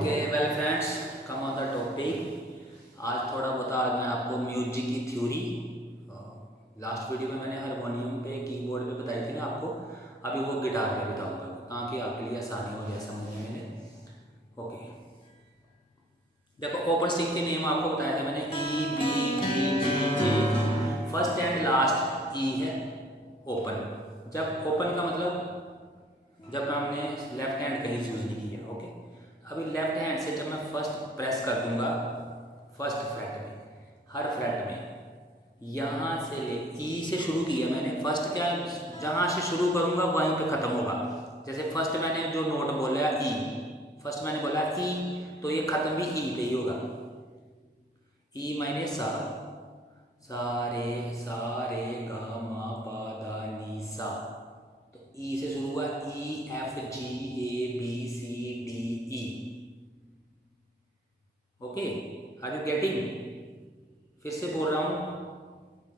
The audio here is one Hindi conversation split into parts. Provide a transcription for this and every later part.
Okay well friends, come on the topic. आज थोड़ा बहुत आज मैं आपको म्यूजिक की थ्योरी, लास्ट वीडियो में मैंने हारमोनियम पे कीबोर्ड पे बताई थी ना आपको, अभी वो गिटार पे बताऊंगा ताकि आपके लिए आसानी हो जाए समझने में। ओके, देखो ओपन स्ट्रिंग के नेम आपको बताया था मैंने, E B D D A. First and last E है ओपन। जब ओपन का मतलब जब हमने लेफ्ट हैंड कहीं यूज़ नहीं किया। ओके, अभी लेफ्ट हैंड से जब मैं फर्स्ट प्रेस कर दूंगा फर्स्ट फ्रेट में, हर फ्रेट में यहाँ से ले ई से शुरू किया मैंने। फर्स्ट क्या, जहाँ से शुरू करूँगा वहीं पे ख़त्म होगा। जैसे फर्स्ट मैंने जो नोट बोला ई, फर्स्ट मैंने बोला ई, तो ये ख़त्म भी ई पे ही होगा। ई मायने सा, सा रे गा मा पा धा नी सा। तो ई से शुरू हुआ, E F G A B C D E. Okay, are you getting? फिर से बोल रहा हूँ,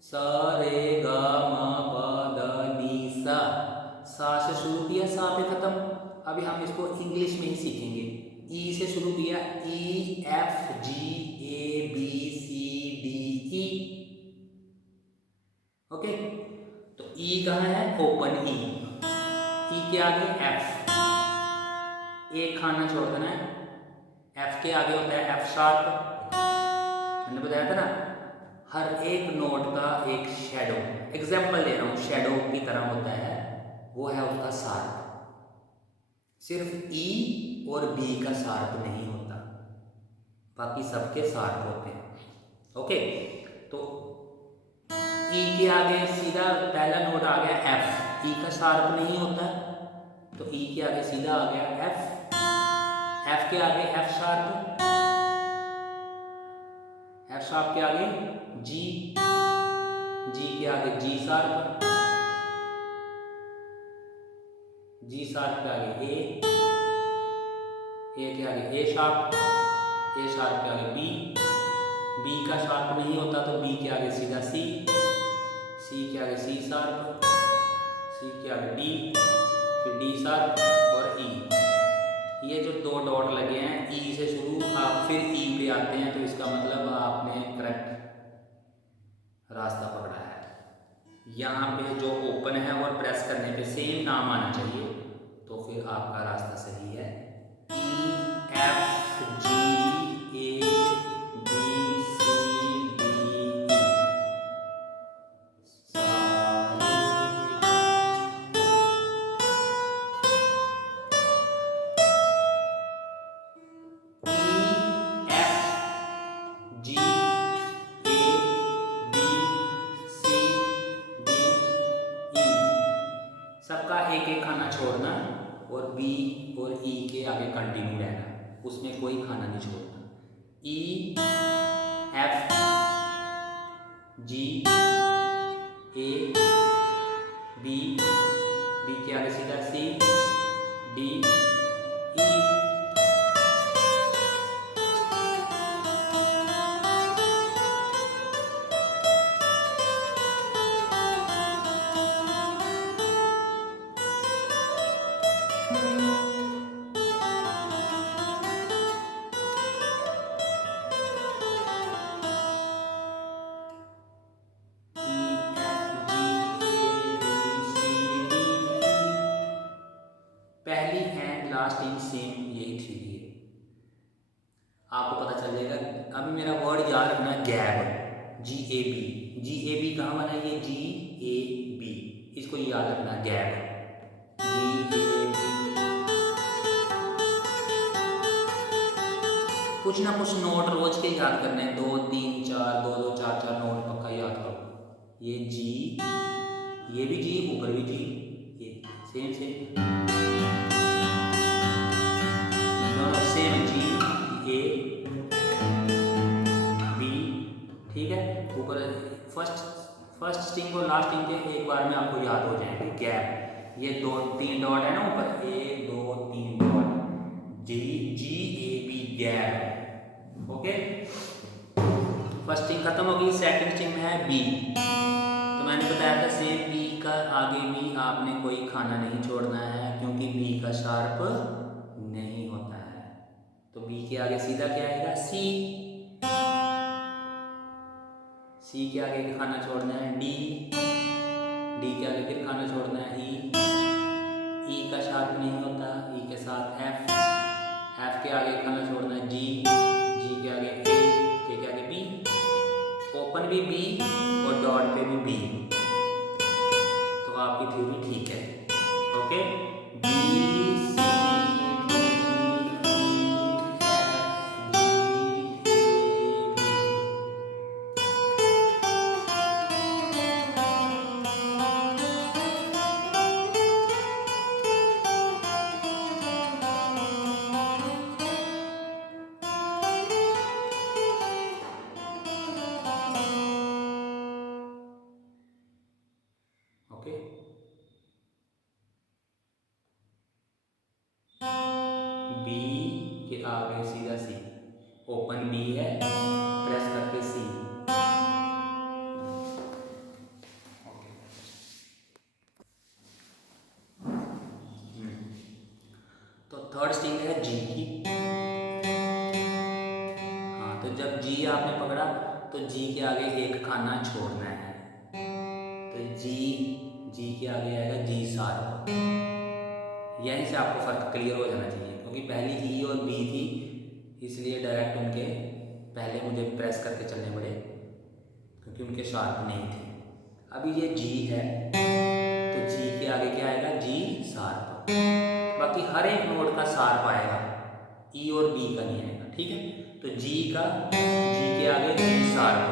सा रे गा मा पा धा नी सा। सा से शुरू किया, सा पे खत्म। अभी हम इसको इंग्लिश में ही सीखेंगे। ई से शुरू किया, E F G A B C D E. Okay, तो ई कहाँ है? ओपन ई। ई के आगे एफ, एक खाना छोड़ देना है। एफ के आगे होता है एफ शार्प। मैंने बताया था ना, हर एक नोट का एक शेडो, एग्जाम्पल दे रहा हूँ, शेडो की तरह होता है, वो है उसका शार्प। सिर्फ ई और बी का शार्प नहीं होता, बाकी सबके शार्प होते हैं। ओके, तो ई के आगे सीधा पहला नोट आ गया एफ, ई का शार्प नहीं होता, तो ई के आगे सीधा आ गया एफ। एफ के आगे एफ शार्प, एफ शार्प के आगे जी, जी के आगे जी शार्प, जी शार्प के आगे ए के आगे ए शार्प, ए शार्प के आगे बी, बी का शार्प नहीं होता तो बी के आगे सीधा सी, सी के आगे सी शार्प, सी के आगे डी, फिर डी शार्प और ई। ये जो दो डॉट लगे हैं ई से शुरू, आप फिर ई पे आते हैं, तो इसका मतलब आपने करेक्ट रास्ता पकड़ा है। यहाँ पे जो ओपन है और प्रेस करने पे सेम नाम आना चाहिए, तो फिर आपका रास्ता सही है। E F G A B C D E. G A B C D E, सबका एक एक खाना छोड़ना और बी और ई के आगे कंटिन्यू रहना, उसमें कोई खाना नहीं छोड़ना। E F G A B, B के आगे सीधा सी डी ई। पहली एंड लास्ट इन सेम यही थ्योरी है, आपको पता चल जाएगा। अभी मेरा वर्ड याद रखना, gap, G A B. G A B कहाँ बना? ये जी ए बी, इसको याद रखना, गैप, जी ए बी। कुछ ना कुछ नोट रोज के याद करने हैं, 2 3 4, 2 2 4 4 नोट पक्का याद करो। ये जी, ये भी जी, ऊपर भी जी, ये सेम सेम दोनों सेम, जी ए बी। ठीक है, ऊपर फर्स्ट स्ट्रिंग और लास्ट स्ट्रिंग के एक बार में आपको याद हो जाएंगे। गैप, ये 2 3 डॉट है ना ऊपर, 1 2 3 dot, G G A B gap. Okay, first string खत्म हो गई, सेकंड स्ट्रिंग में है बी। तो मैंने बताया था सेम बी का आगे भी आपने कोई खाना नहीं छोड़ना है, क्योंकि बी का शार्प नहीं होता है। तो बी के आगे सीधा क्या आएगा सी, सी के आगे खाना छोड़ना है डी, डी के आगे फिर खाना छोड़ना है ई का शार्प नहीं होता, ई के साथ एफ, एफ के आगे खाना छोड़ना है जी, जी के आगे ए के आगे बी, ओपन भी बी और डॉट पे भी बी, तो आपकी थ्योरी ठीक है। ओके, बी बी के आगे सीधा सी, ओपन बी है, प्रेस करके सी। तो थर्ड स्ट्रिंग है जी की। हाँ, तो जब जी आपने पकड़ा तो जी के आगे एक खाना छोड़ना है, तो जी के आगे आएगा जी शार्प। यहीं से आपको फर्क क्लियर हो जाना चाहिए, क्योंकि पहली ई और बी थी, इसलिए डायरेक्ट उनके पहले मुझे प्रेस करके चलने पड़े, क्योंकि उनके शार्प नहीं थे। अभी ये जी है, तो जी के आगे क्या आएगा जी शार्प। बाकी हर एक नोट का शार्प आएगा, ई और बी का नहीं आएगा, ठीक है। तो जी के आगे जी शार्प,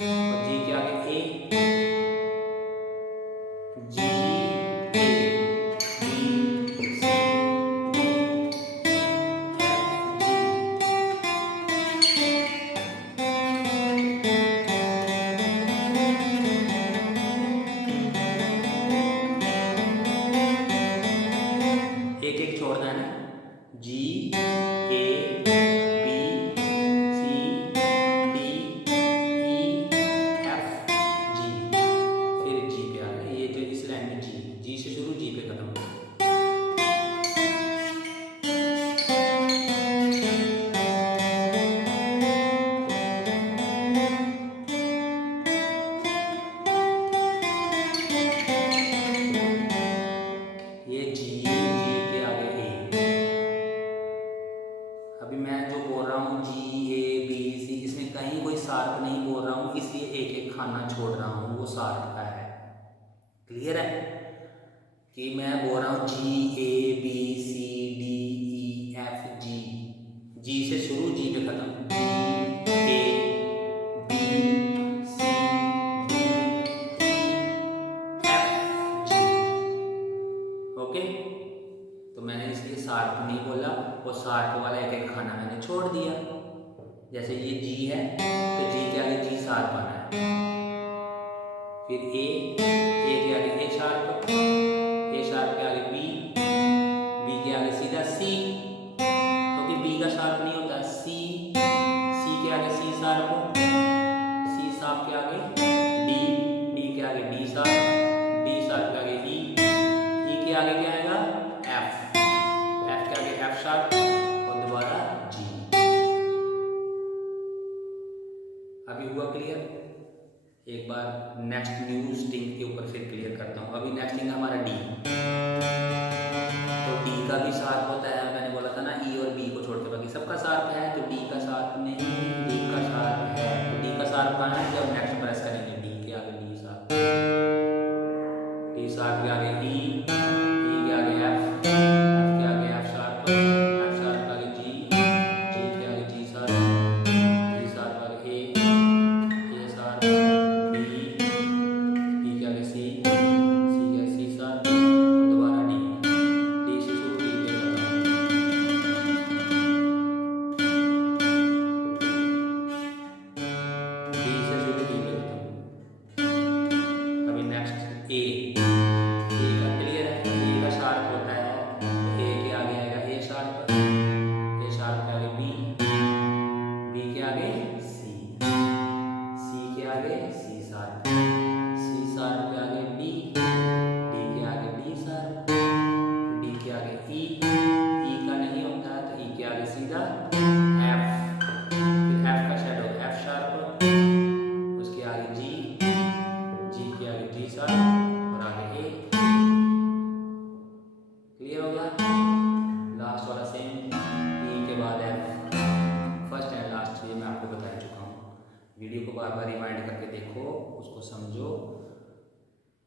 और जी के आगे ए, जी छोड़ना है ना, G A B C D E F G, फिर जी पे आ गया। ये जो इस लाइन में जी से शुरू, जी पे खत्म। ये जी के आगे ए। अभी मैं जो बोल रहा हूँ जी ए बी सी, इसमें कहीं कोई शार्प नहीं बोल रहा हूँ, इसलिए एक एक खाना छोड़ रहा हूँ, वो शार्प का है। क्लियर है कि मैं बोल रहा हूँ G A B C D E F G, G से शुरू जी पे खत्म, G A B C D E F G. Okay, तो मैंने इसलिए शार्प नहीं बोला, वो शार्प वाला एक एक खाना मैंने छोड़ दिया। जैसे ये जी है, तो जी के आगे जी शार्प आना है, फिर ए के आगे ए शार्प के आगे बी के आगे सीधा सी, क्योंकि बी का शार्प नहीं होता, सी के आगे सी शार्प, सी शार्प के आगे डी के आगे डी शार्प के आगे ई के आगे क्या आएगा एफ के आगे एफ शार्प और दोबारा जी। अभी हुआ क्लियर? एक बार नेक्स्ट न्यू स्ट्रिंग के ऊपर फिर क्लियर करता हूँ। अभी नेक्स्ट स्ट्रिंग हमारा डी, तो डी का भी शार्प होता है, मैंने बोला था ना ई और बी को छोड़ के बाकी सबका शार्प है, तो डी का शार्प नहीं, डी का शार्प है। तो डी का शार्प कहाँ है, जब नेक्स्ट प्रेस करेंगे डी के आगे डी शार्प के आगे ई के आगे एफ के आगे एफ शार्प के आगे जी के आगे जी शार्प के आगे ए शार्प बी के आगे सी के आगे सी शार्प, दोबारा डी से शुरू डी पे खत्म। अभी नेक्स्ट ए का क्लियर है, वीडियो को बार बार रिमाइंड करके देखो, उसको समझो।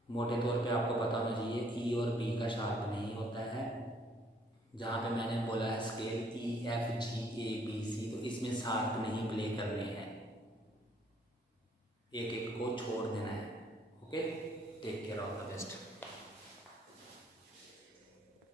मोटे तौर पे आपको पता होना चाहिए ई और बी का शार्प नहीं होता है। जहाँ पे मैंने बोला है स्केल EFGABC, तो इसमें शार्प नहीं प्ले करने हैं, एक एक को छोड़ देना है। Okay, take care, all the best.